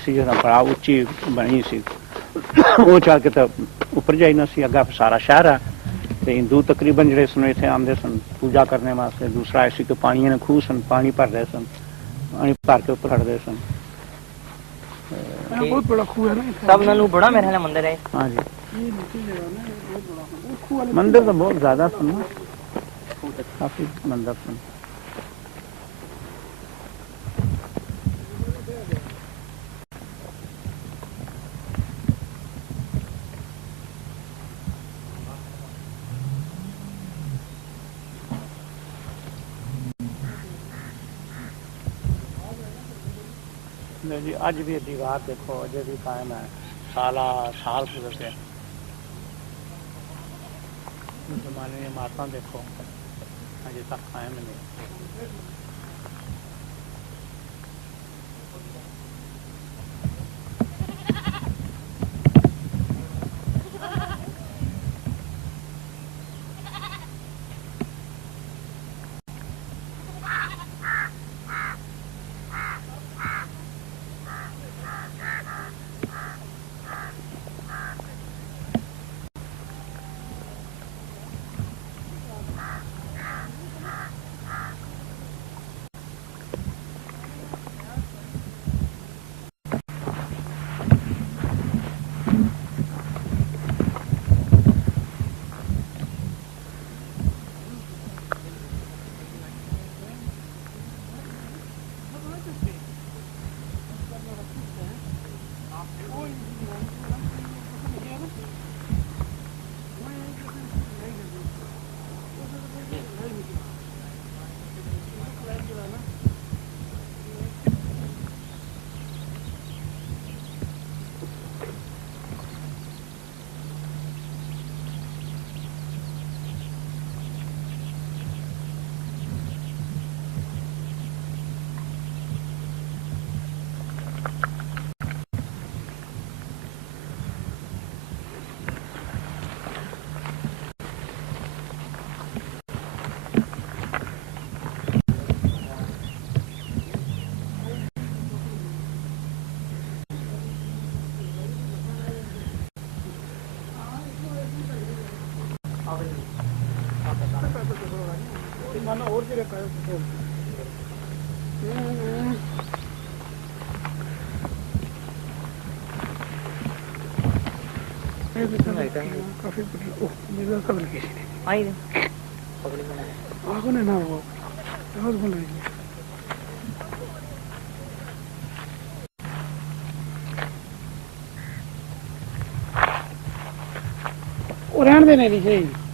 सी जिहदा बड़ा उच्ची बनी सी वो चढ़ के तो उपर जाइना सी। अग्गा सारा शहर है तो हिंदू तकरीबन जिहड़े सन इत्थे आंदे सन पूजा करने वास्ते। दूसरा ऐसी कि पानी ने खूह सन, पानी भरदे सन, पानी भर के उपर हटदे सन। बहुत बड़ा खूह है ना, सब नालों बड़ा मेरे ख्याल मंदिर है। हाँ जी, मंदिर तो बहुत ज्यादा सन ना, काफी मंदिर सन। जी अज भी दीवार देखो अजे भी कायम है, साल गुजरते जमाने की इमारत देखो अजे तक कायम नहीं। और भी रहता है काफी मेरा कबल की आई आगो ने ना वो बहुत बोल रही है और रहने देने नहीं चाहिए।